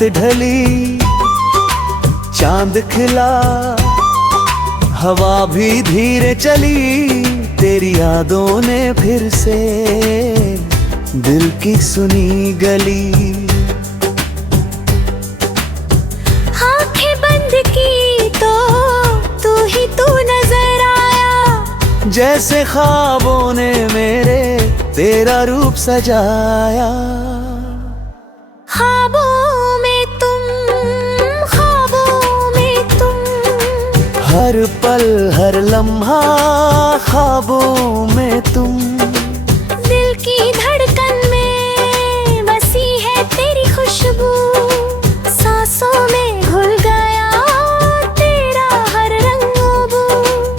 रात ढली, चांद खिला, हवा भी धीरे चली, तेरी यादों ने फिर से दिल की सुनी गली। आंखें बंद की तो तू नजर आया, जैसे ख्वाबों ने मेरे तेरा रूप सजाया। ख्वाबों में तुम, ख्वाबों में तुम, हर पल हर लम्हा ख्वाबों में तुम। दिल की धड़कन में बसी है तेरी खुशबू, सांसों में घुल गया तेरा हर रंग बू।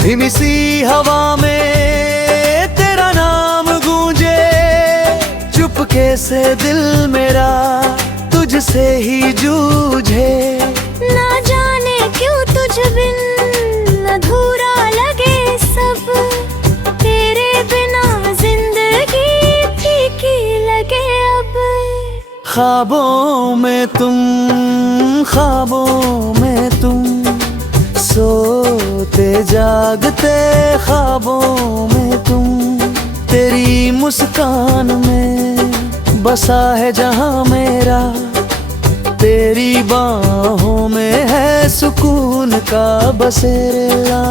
धीमी सी हवा में तेरा नाम गूंजे, चुपके से दिल मेरा तुझसे ही जूझे। ना जाने क्यों तुझ बिन अधूरा लगे सब, तेरे बिना जिंदगी फीकी लगे अब। ख्वाबों में तुम, ख्वाबों में तुम, सोते जागते ख्वाबों में तुम। तेरी मुस्कान में बसा है जहां मेरा, तेरी बाहों में है सुकून का बसेरा।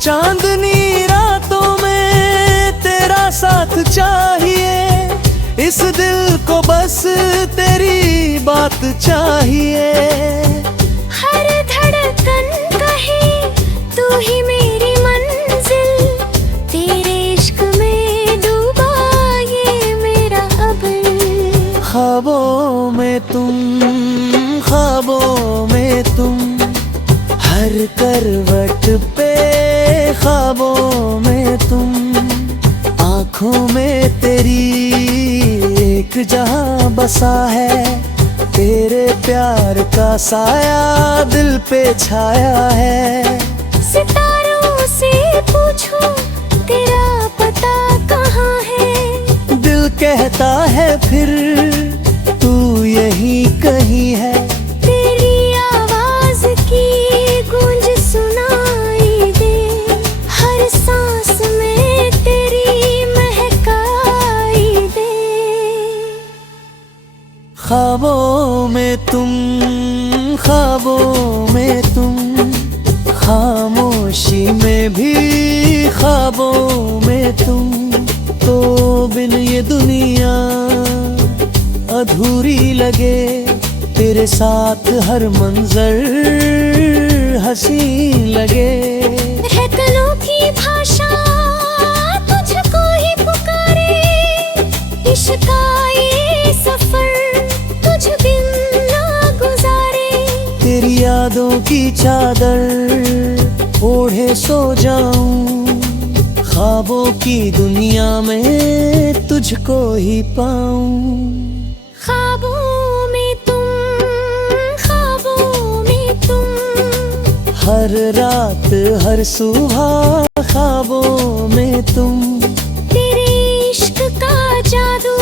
चांदनी रातों में तेरा साथ चाहिए, इस दिल को बस तेरी बात चाहिए। हर धड़कन कहे तू ही मेरी मंजिल, तेरे इश्क में डूबा ये मेरा अब। ख्वाबों में तुम, ख्वाबों में तुम, हर करवट पे ख्वाबों में तुम। आँखों में तेरी एक जहां बसा है, तेरे प्यार का साया दिल पे छाया है। सितारों से पूछो तेरा पता कहाँ है, दिल कहता है फिर तू यहीं कहीं है। तेरी आवाज की गूंज सुनाई दे, हर सांस में तेरी महकाई दे। ख्वाबों में तुम, ख्वाबों में तुम, खामोशी में भी ख्वाबों में तुम। तो बिन ये दुनिया अधूरी लगे, तेरे साथ हर मंजर हंसी लगे। रहतलों की भाषा तुझको ही पुकारे, इश्क का ये सफर तुझ बिन ना गुजारे। तेरी यादों की चादर ओढ़े सो जाऊं, ख्वाबों की दुनिया में तुझको ही पाऊं। ख्वाबों में तुम, ख्वाबों में तुम, हर रात हर सुबह ख्वाबों में तुम। तेरे इश्क का जादू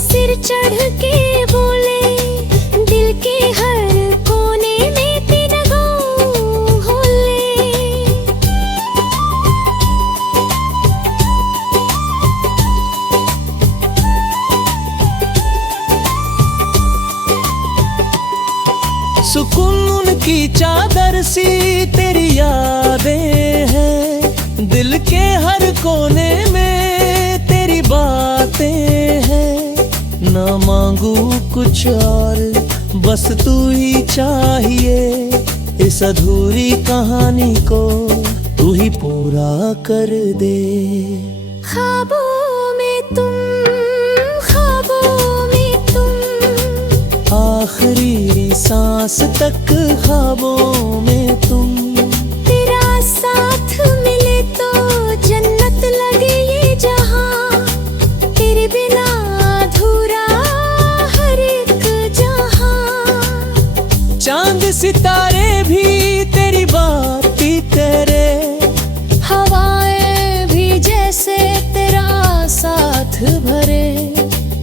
सिर चढ़ के बोले, दिल के हर कोने में तेरा गो होले। सुकून की चादर सी तेरी यादें हैं, दिल के हर कोने में तेरी बातें हैं। ना मांगू कुछ और बस तू ही चाहिए, इस अधूरी कहानी को तू ही पूरा कर दे। ख्वाबों में तुम, ख्वाबों में तुम, आखिरी सांस तक ख्वाबों में तुम। तेरा साथ मिले तो जन्नत लगे ये जहां, तेरे बिना अधूरा हर एक जहां। चांद सितारे भी तेरी बात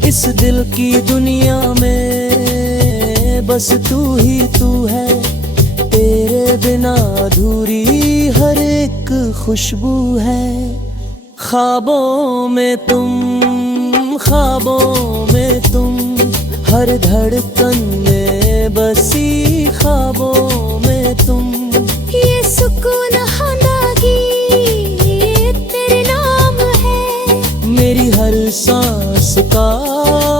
इस दिल की दुनिया में बस तू ही तू है, तेरे बिना अधूरी हर एक खुशबू है। ख्वाबों में तुम, ख्वाबों में तुम, हर धड़कन में बसी ख्वाबों में तुम। ये सुकून हमदर्दी तेरे नाम है, मेरी हर सांस का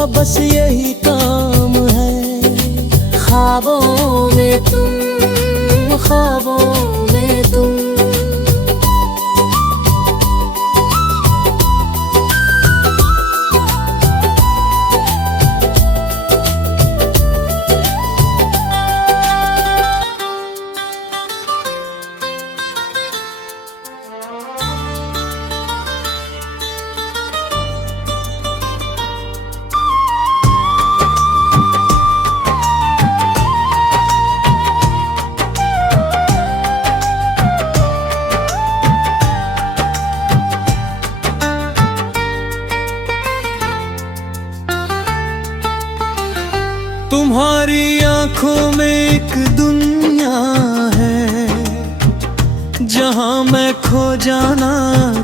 बस यही काम है। ख्वाबों में तुम, ख्वाबों में तुम। तुम्हारी आंखों में एक दुनिया है, जहां मैं खो जाना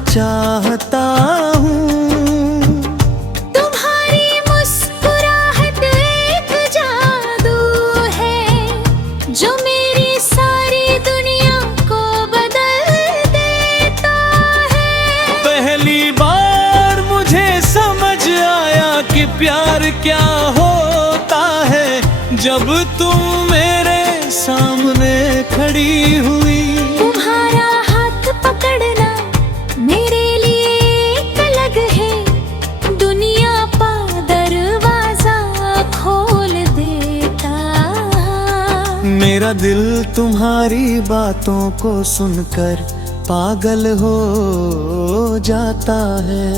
चाहता हूँ। तुम्हारी मुस्कुराहट एक जादू है, जो मेरी सारी दुनिया को बदल देता है। पहली बार मुझे समझ आया कि प्यार क्या होता है, जब तुम मेरे सामने खड़ी हुई। तुम्हारा हाथ पकड़ना मेरे लिए एक अलग है, दुनिया का दरवाजा खोल देता। मेरा दिल तुम्हारी बातों को सुनकर पागल हो जाता है।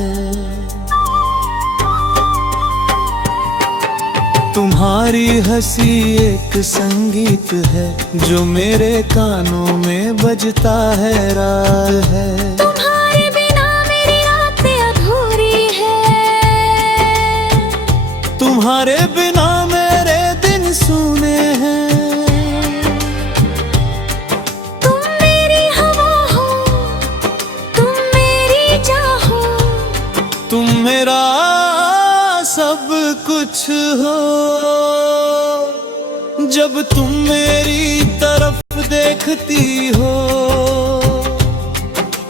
तुम्हारी हंसी एक संगीत है, जो मेरे कानों में बजता है रात है। तुम्हारे बिना मेरी रातें अधूरी है, तुम्हारे बिना मेरे दिन सूने हैं। तुम मेरी हवा हो, तुम मेरी चाह हो, तुम मेरा सब कुछ हो। जब तुम मेरी तरफ देखती हो,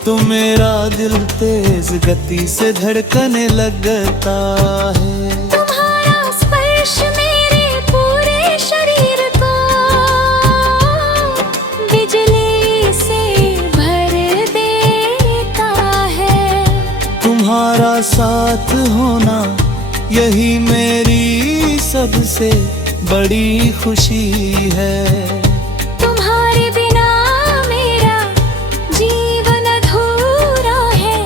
तो मेरा दिल तेज गति से धड़कने लगता है। तुम्हारा स्पर्श मेरे पूरे शरीर को बिजली से भर देता है। तुम्हारा साथ होना यही मेरी सबसे बड़ी खुशी है। तुम्हारे बिना मेरा जीवन अधूरा है,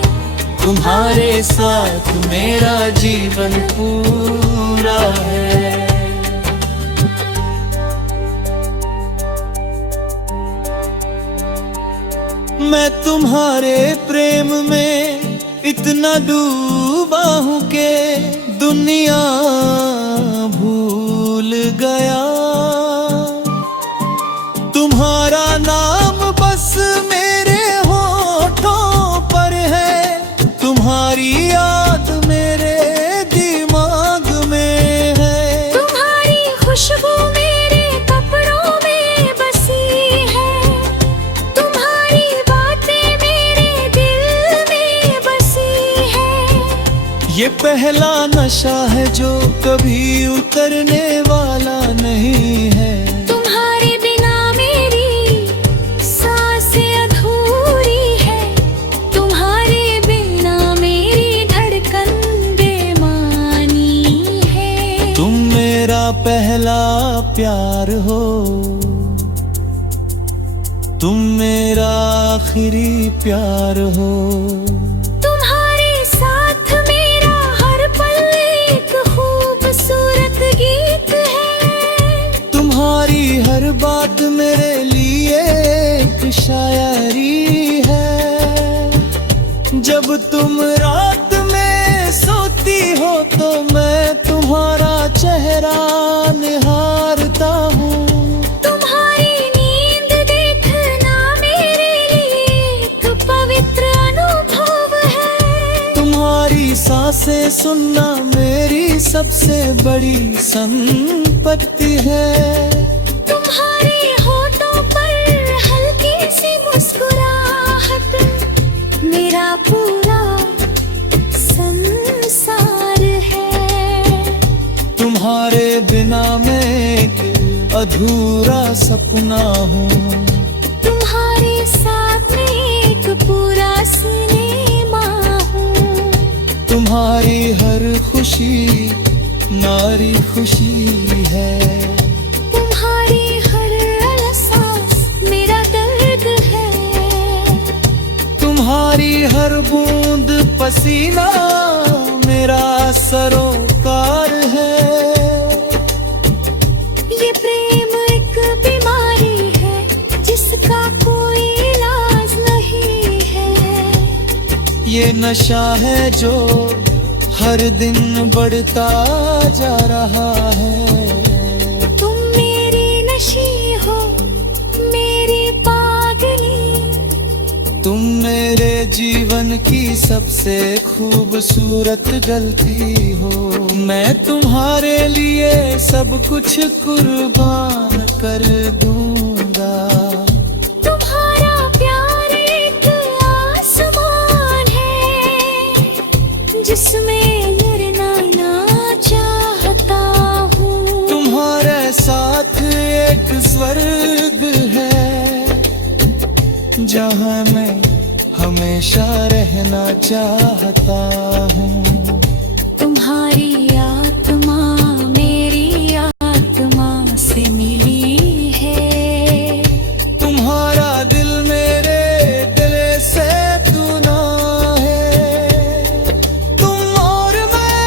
तुम्हारे साथ मेरा जीवन पूरा है। मैं तुम्हारे प्रेम में इतना डूबा हूँ कि दुनिया भूल गया। तुम्हारा नाम बस मेरे होठों पर है, तुम्हारी याद मेरे दिमाग में है। तुम्हारी खुशबू मेरे कपड़ों में बसी है, तुम्हारी बातें मेरे दिल में बसी है। ये पहला नशा है जो कभी उतरने वाला नहीं है। तुम्हारे बिना मेरी सांसें अधूरी है, तुम्हारे बिना मेरी धड़कन बेमानी है। तुम मेरा पहला प्यार हो, तुम मेरा आखिरी प्यार हो। तुम्हारे साथ मेरा हर पल एक खूबसूरत गीत है, तुम्हारी हर बात मेरे लिए एक शायरी है। जब तुम रात में सोती हो तो मैं चेहरा निहारता हूँ। तुम्हारी नींद देखना मेरे लिए एक पवित्र अनुभव है। तुम्हारी सांसें सुनना मेरी सबसे बड़ी संपत्ति है। तुम्हारे होठों पर हल्की सी मुस्कुराहट मेरा पूरा संसार है। तुम्हारे बिना मैं एक अधूरा सपना हूँ। तुम्हारे साथ में एक पूरा सिनेमा हूँ। तुम्हारी हर खुशी नारी खुशी है। तुम्हारी हर एहसास मेरा दर्द है। तुम्हारी हर बूंद पसीना मेरा सरोकार है। ये प्रेम एक बीमारी है जिसका कोई इलाज नहीं है। ये नशा है जो हर दिन बढ़ता जा रहा है। तुम मेरी नशी हो मेरी पागली। तुम मेरे जीवन की सबसे खूबसूरत गलती हो। मैं तुम्हारे लिए सब कुछ कुर्बान कर दूंगा। तुम्हारा प्यार एक आसमान है जिसमें लड़ना चाहता हूँ। तुम्हारे साथ एक स्वर्ग है जहाँ मैं हमेशा रहना चाहता हूँ। तुम्हारी आत्मा मेरी आत्मा से मिली है। तुम्हारा दिल मेरे दिल से जुदा है। तुम और मैं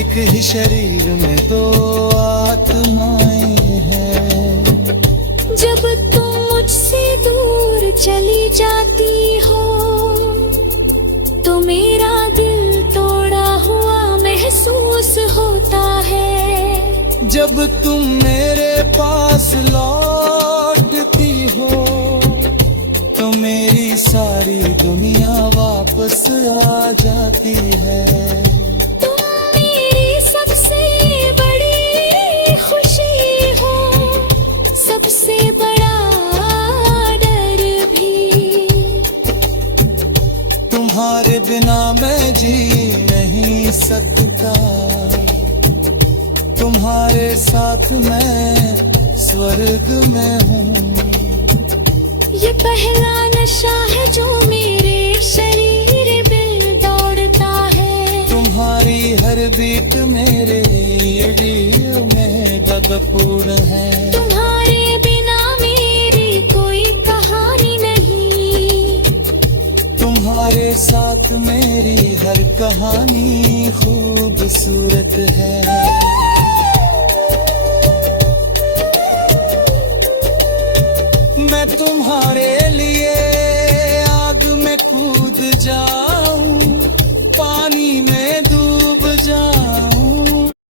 एक ही शरीर में दो आत्माएं हैं। जब तुम मुझसे दूर चली जाती हो तो मेरा दिल तोड़ा हुआ महसूस होता है। जब तुम मेरे पास लौटती हो तो मेरी सारी दुनिया वापस आ जाती है। तुम मेरी सबसे बड़ी खुशी हो, सबसे बड़ा डर भी। तुम्हारे बिना मैं जी नहीं सकता। तुम्हारे साथ मैं स्वर्ग में हूँ। ये पहला नशा है जो मेरे शरीर में दौड़ता है। तुम्हारी हर बीट मेरे दिल में भरपूर है। तुम्हारे बिना मेरी कोई कहानी नहीं। तुम्हारे साथ मेरी हर कहानी खूबसूरत है। मैं तुम्हारे लिए